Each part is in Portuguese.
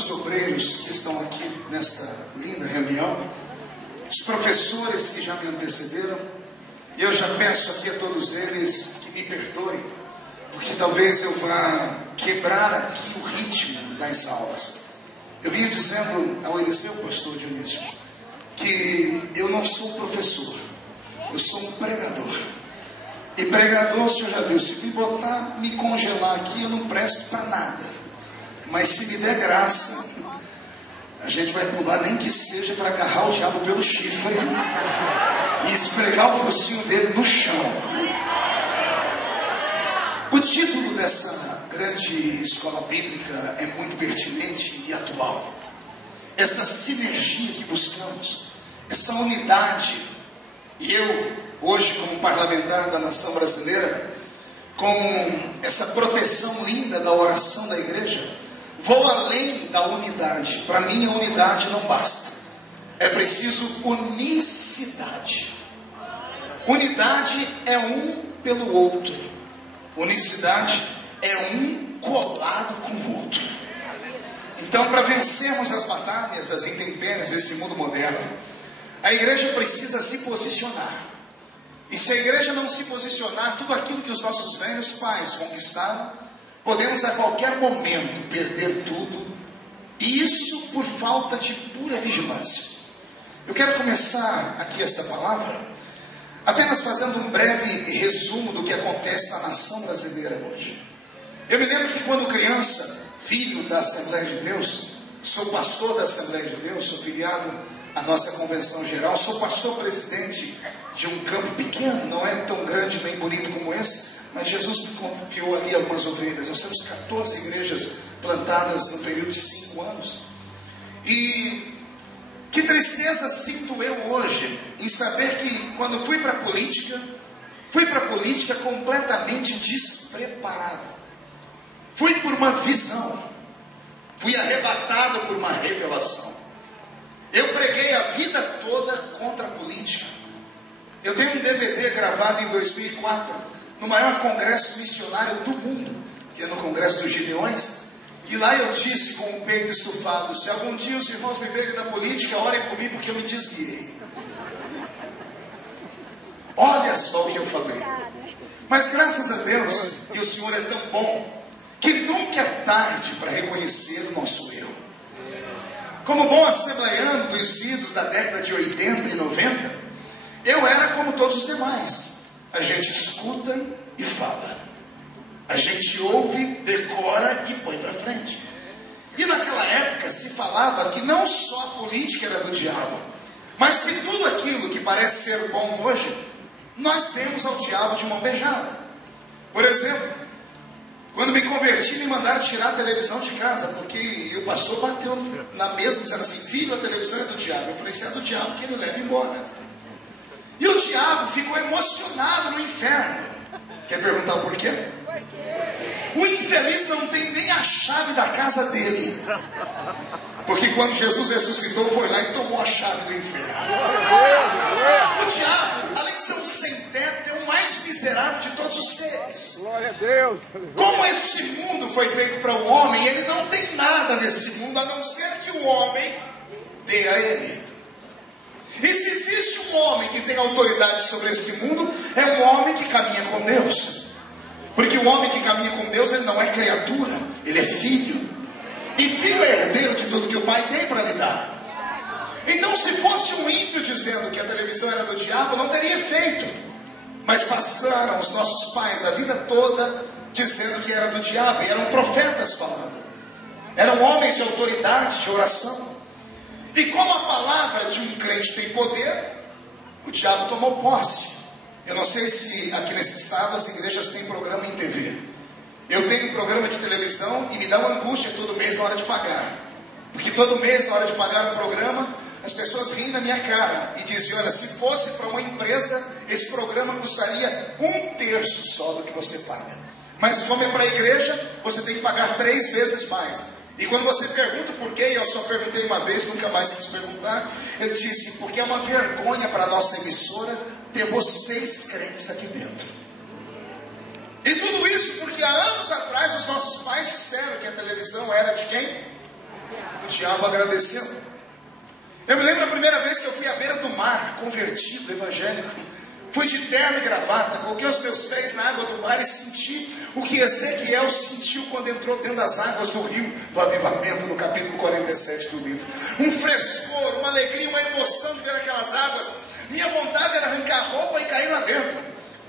amados obreiros que estão aqui nesta linda reunião, os professores que já me antecederam, e eu já peço aqui a todos eles que me perdoem, porque talvez eu vá quebrar aqui o ritmo das aulas. Eu vinha dizendo ao Eliseu, pastor Dionísio, que eu não sou professor, eu sou um pregador. E pregador, o senhor já viu, se me botar, me congelar aqui, eu não presto para nada. Mas se me der graça, a gente vai pular, nem que seja para agarrar o diabo pelo chifre e esfregar o focinho dele no chão. O título dessa grande escola bíblica é muito pertinente e atual. Essa sinergia que buscamos, essa unidade. E eu, hoje, como parlamentar da nação brasileira, com essa proteção linda da oração da igreja, vou além da unidade. Para mim, a unidade não basta. É preciso unicidade. Unidade é um pelo outro. Unicidade é um colado com o outro. Então, para vencermos as batalhas, as intempéries desse mundo moderno, a igreja precisa se posicionar. E se a igreja não se posicionar, tudo aquilo que os nossos velhos pais conquistaram, podemos a qualquer momento perder tudo, e isso por falta de pura vigilância. Eu quero começar aqui esta palavra apenas fazendo um breve resumo do que acontece na nação brasileira hoje. Eu me lembro que quando criança, filho da Assembleia de Deus, sou pastor da Assembleia de Deus, sou filiado à nossa convenção geral, sou pastor presidente de um campo pequeno, não é tão grande nem bonito como esse, mas Jesus me confiou ali algumas ovelhas. Nós temos 14 igrejas plantadas no período de 5 anos. E que tristeza sinto eu hoje em saber que quando fui para a política completamente despreparado. Fui por uma visão, fui arrebatado por uma revelação. Eu preguei a vida toda contra a política. Eu tenho um DVD gravado em 2004, no maior congresso missionário do mundo, que é no Congresso dos Gideões. E lá eu disse com o peito estufado: se algum dia os irmãos me verem da política, orem por mim, porque eu me desviei. Olha só o que eu falei. Mas graças a Deus, e o Senhor é tão bom, que nunca é tarde para reconhecer o nosso erro. Como bom assembleiano dos idos da década de 80 e 90, eu era como todos os demais. A gente escuta e fala. A gente ouve, decora e põe para frente. E naquela época se falava que não só a política era do diabo, mas que tudo aquilo que parece ser bom hoje, nós demos ao diabo de mão beijada. Por exemplo, quando me converti, me mandaram tirar a televisão de casa, porque o pastor bateu na mesa dizendo assim: filho, a televisão é do diabo. Eu falei: se é do diabo, que ele leva embora. E o diabo ficou emocionado no inferno. Quer perguntar por quê? O infeliz não tem nem a chave da casa dele, porque quando Jesus ressuscitou, foi lá e tomou a chave do inferno. O diabo, além de ser um sem-teto, é o mais miserável de todos os seres. Glória a Deus. Como esse mundo foi feito para o homem, ele não tem nada nesse mundo a não ser que o homem dê a ele. E se existe um homem que tem autoridade sobre esse mundo, é um homem que caminha com Deus. Porque o homem que caminha com Deus, ele não é criatura, ele é filho. E filho é herdeiro de tudo que o pai tem para lhe dar. Então, se fosse um ímpio dizendo que a televisão era do diabo, não teria efeito. Mas passaram os nossos pais a vida toda dizendo que era do diabo. E eram profetas falando. Eram homens de autoridade, de oração. E como a palavra de um crente tem poder, o diabo tomou posse. Eu não sei se aqui nesse estado as igrejas têm programa em TV. Eu tenho um programa de televisão e me dá uma angústia todo mês na hora de pagar. Porque todo mês, na hora de pagar o programa, as pessoas riem na minha cara e dizem: olha, se fosse para uma empresa, esse programa custaria 1/3 só do que você paga. Mas como é para a igreja, você tem que pagar 3 vezes mais. E quando você pergunta por quê, eu só perguntei uma vez, nunca mais quis perguntar, eu disse: porque é uma vergonha para a nossa emissora ter vocês crentes aqui dentro. E tudo isso porque há anos atrás os nossos pais disseram que a televisão era de quem? diabo agradecendo. Eu me lembro a primeira vez que eu fui à beira do mar, convertido, evangélico. Fui de terno e gravata, coloquei os meus pés na água do mar e senti o que Ezequiel sentiu quando entrou dentro das águas do rio do avivamento, no capítulo 47 do livro. Um frescor, uma alegria, uma emoção de ver aquelas águas. Minha vontade era arrancar a roupa e cair lá dentro.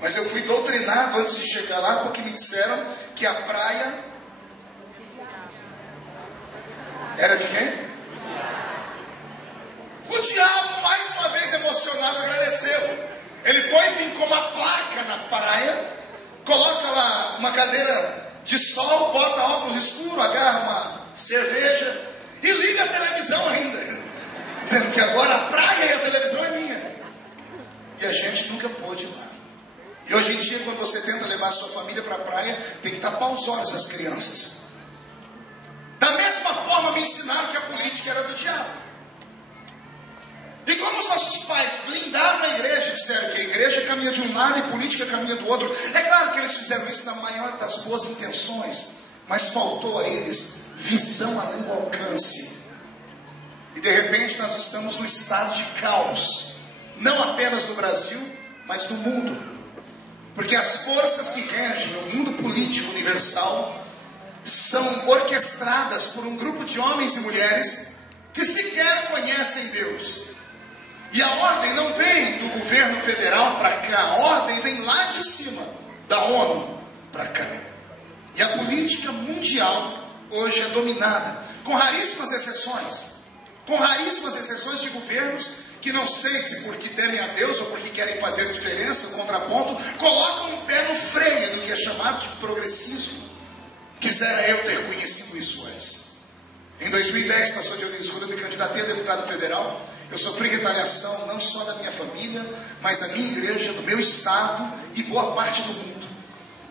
Mas eu fui doutrinado antes de chegar lá, porque me disseram que a praia era de quem? O diabo, mais uma vez emocionado, agradeceu. Ele foi e fincou uma placa na praia, coloca lá uma cadeira de sol, bota óculos escuros, agarra uma cerveja e liga a televisão ainda, dizendo que agora a praia e a televisão é minha. E a gente nunca pôde ir lá. E hoje em dia, quando você tenta levar a sua família para a praia, tem que tapar os olhos das crianças. Da mesma forma me ensinaram que a política era do diabo. E como os nossos pais blindaram a igreja, disseram que a igreja caminha de um lado e a política caminha do outro. É claro que eles fizeram isso na maior das boas intenções, mas faltou a eles visão além do alcance. E de repente nós estamos num estado de caos, não apenas no Brasil, mas no mundo. Porque as forças que regem o mundo político universal são orquestradas por um grupo de homens e mulheres que sequer conhecem Deus. E a ordem não vem do governo federal para cá, a ordem vem lá de cima, da ONU para cá. E a política mundial hoje é dominada, com raríssimas exceções de governos que não sei se porque temem a Deus ou porque querem fazer diferença, contraponto, colocam um pé no freio do que é chamado de progressismo. Quisera eu ter conhecido isso antes. Em 2010, pastor Dionísio, quando eu me candidatei a deputado federal, eu sofri retaliação não só da minha família, mas da minha igreja, do meu estado e boa parte do mundo.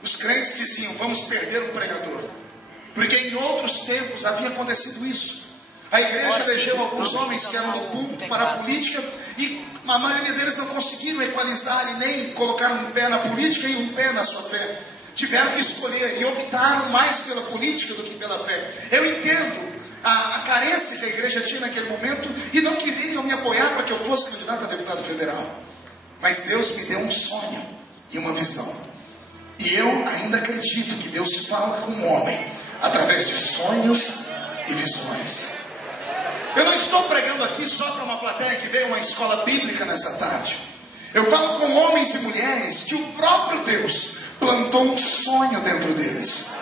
Os crentes diziam, vamos perder um pregador. Porque em outros tempos havia acontecido isso. A igreja elegeu alguns homens que eram do púlpito para a política e a maioria deles não conseguiram equalizar e nem colocar um pé na política e um pé na sua fé. Tiveram que escolher e optaram mais pela política do que pela fé. Eu entendo a carência que a igreja tinha naquele momento e não queriam me apoiar para que eu fosse candidato a deputado federal. Mas Deus me deu um sonho e uma visão. E eu ainda acredito que Deus fala com o homem através de sonhos e visões. Eu não estou pregando aqui só para uma plateia que veio a uma escola bíblica nessa tarde. Eu falo com homens e mulheres que o próprio Deus plantou um sonho dentro deles.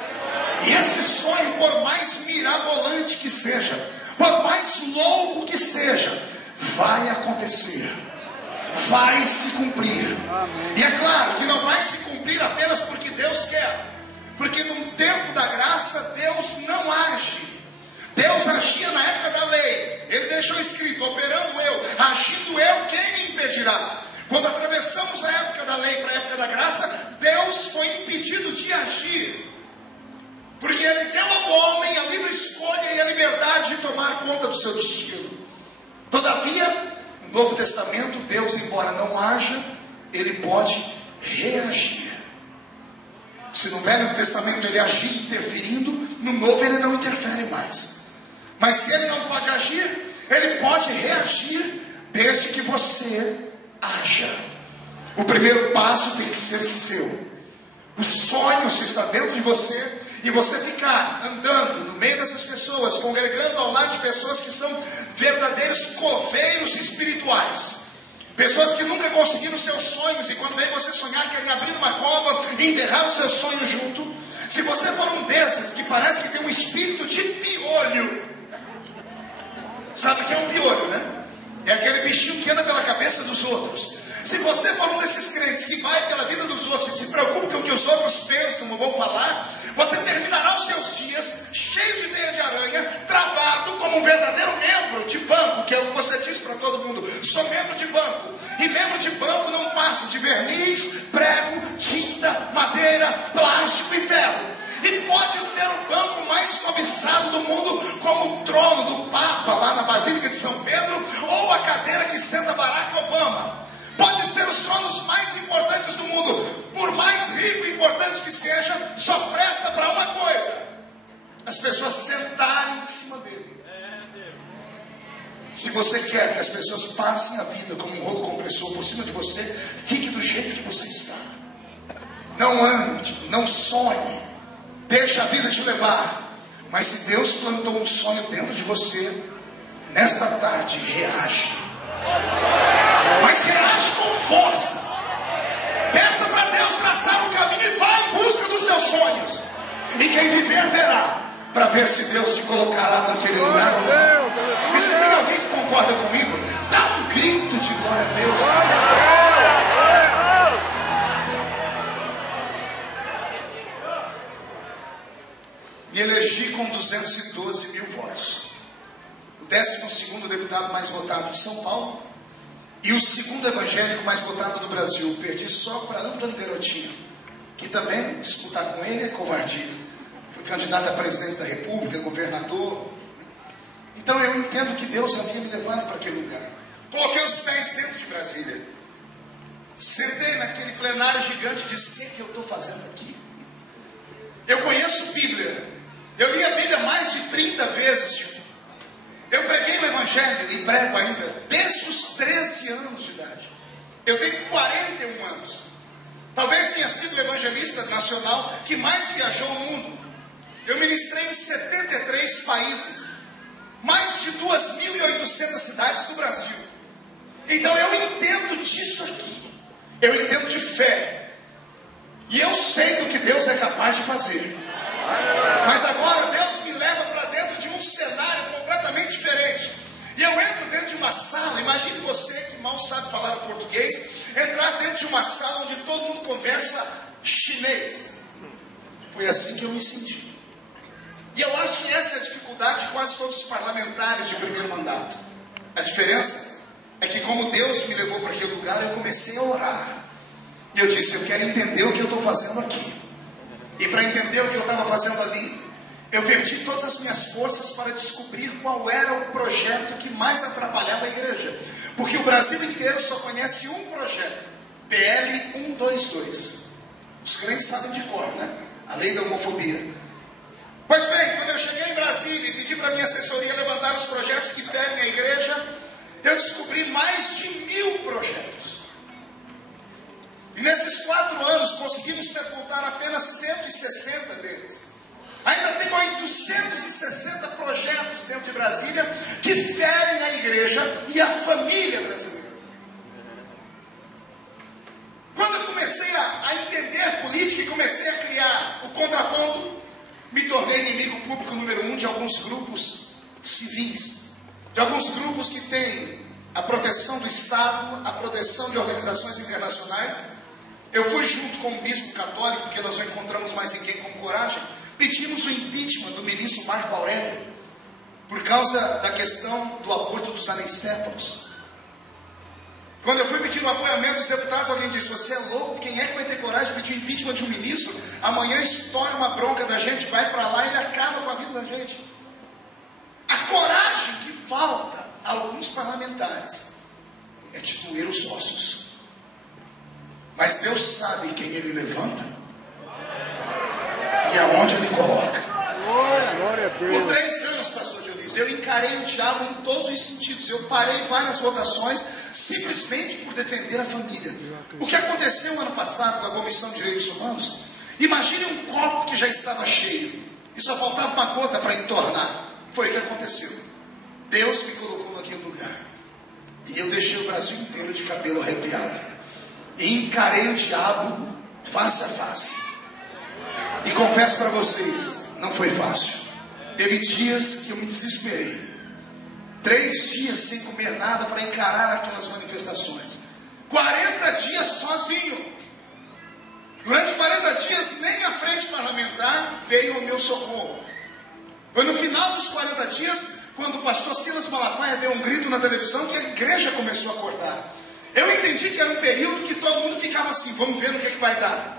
E esse sonho, por mais mirabolante que seja, por mais louco que seja, vai acontecer, vai se cumprir. E é claro que não vai se cumprir apenas porque Deus quer, porque num tempo da graça Deus não age. Deus agia na época da lei, Ele deixou escrito, operando eu, agindo eu, quem me impedirá? Quando atravessamos a época da lei para a época da graça, Deus foi impedido de agir. Porque Ele deu ao homem a livre escolha e a liberdade de tomar conta do seu destino. Todavia, no Novo Testamento, Deus, embora não haja, Ele pode reagir. Se no Velho Testamento Ele agia interferindo, no Novo Ele não interfere mais. Mas se Ele não pode agir, Ele pode reagir desde que você haja. O primeiro passo tem que ser seu. O sonho se está dentro de você. E você ficar andando no meio dessas pessoas, congregando ao lado de pessoas que são verdadeiros coveiros espirituais. Pessoas que nunca conseguiram seus sonhos e quando vem você sonhar querem abrir uma cova e enterrar o seu sonho junto. Se você for um desses que parece que tem um espírito de piolho, sabe o que é um piolho, né? É aquele bichinho que anda pela cabeça dos outros. Se você for um desses crentes que vai pela vida dos outros e se preocupa com o que os outros pensam ou vão falar, você terminará os seus dias cheio de teia de aranha, travado como um verdadeiro membro de banco, que é o que você diz para todo mundo, sou membro de banco. E membro de banco não passa de verniz, prego, tinta, madeira, plástico e ferro. E pode ser o banco mais cobiçado do mundo, como o trono do Papa lá na Basílica de São Pedro, ou a cadeira que senta Barack Obama. Pode ser os tronos mais importantes do mundo, por mais rico e importante que seja, só presta para uma coisa: as pessoas sentarem em cima dele. Se você quer que as pessoas passem a vida como um rolo compressor por cima de você, fique do jeito que você está. Não ande, não sonhe, deixa a vida te levar. Mas se Deus plantou um sonho dentro de você, nesta tarde, reage. Mas reage com força. Peça para Deus traçar o caminho e vá em busca dos seus sonhos. E quem viver verá, para ver se Deus te colocará naquele lugar ou não. E se tem alguém que concorda comigo, dá um grito de glória a Deus. Me elegi com 212 mil votos. O 12º deputado mais votado de São Paulo. E o segundo evangélico mais votado do Brasil. Perdi só para Antônio Garotinho, que também disputar com ele é covardia. Foi candidato a presidente da República, governador. Então eu entendo que Deus havia me levado para aquele lugar. Coloquei os pés dentro de Brasília. Sentei naquele plenário gigante e disse: o que eu estou fazendo aqui? Eu conheço Bíblia. Eu li a Bíblia mais de 30 vezes. Eu preguei o Evangelho e prego ainda desde os 13 anos de idade. Eu tenho 41 anos. Talvez tenha sido o evangelista nacional que mais viajou o mundo. Eu ministrei em 73 países, mais de 2.800 cidades do Brasil. Então eu entendo disso aqui. Eu entendo de fé. E eu sei do que Deus é capaz de fazer. Mas agora Deus me leva para dentro de um cenário completamente diferente. E eu entro dentro de uma sala. Imagine você que mal sabe falar o português, entrar dentro de uma sala onde todo mundo conversa chinês. Foi assim que eu me senti. E eu acho que essa é a dificuldade de quase todos os parlamentares de primeiro mandato. A diferença é que, como Deus me levou para aquele lugar, eu comecei a orar. E eu disse: eu quero entender o que eu estou fazendo aqui. E para entender o que eu estava fazendo ali, eu verti todas as minhas forças para descobrir qual era o projeto que mais atrapalhava a igreja. Porque o Brasil inteiro só conhece um projeto: PL 122. Os crentes sabem de cor, né? A lei da homofobia. Pois bem, quando eu cheguei em Brasília e pedi para a minha assessoria levantar os projetos que ferem a igreja, eu descobri mais de 1000 projetos. E nesses 4 anos conseguimos sepultar apenas 160 deles. Ainda tem 860 projetos dentro de Brasília que ferem a igreja e a família brasileira. Quando eu comecei a entender política e comecei a criar o contraponto, me tornei inimigo público número 1 de alguns grupos civis, de alguns grupos que têm a proteção do Estado, a proteção de organizações internacionais. Eu fui junto com o bispo católico, porque nós não encontramos mais ninguém com coragem. Pedimos o impeachment do ministro Marco Aurélio, por causa da questão do aborto dos anencéfalos. Quando eu fui pedir o apoiamento dos deputados, alguém disse: você é louco? Quem é que vai ter coragem de pedir o impeachment de um ministro? Amanhã estoura uma bronca da gente, vai para lá e ele acaba com a vida da gente. A coragem que falta a alguns parlamentares é de doer os ossos. Mas Deus sabe quem Ele levanta e aonde Ele coloca. Por 3 anos, pastor Dionísio, eu encarei o diabo em todos os sentidos. Eu parei várias votações simplesmente por defender a família. O que aconteceu ano passado com a Comissão de Direitos Humanos? Imagine um copo que já estava cheio e só faltava uma gota para entornar. Foi o que aconteceu. Deus me colocou naquele lugar e eu deixei o Brasil inteiro de cabelo arrepiado. E encarei o diabo face a face. E confesso para vocês, não foi fácil. Teve dias que eu me desesperei. 3 dias sem comer nada para encarar aquelas manifestações. 40 dias sozinho. Durante 40 dias, nem a frente parlamentar veio ao meu socorro. Foi no final dos 40 dias, quando o pastor Silas Malafaia deu um grito na televisão, que a igreja começou a acordar. Eu entendi que era um período que todo mundo ficava assim: vamos ver no que vai dar.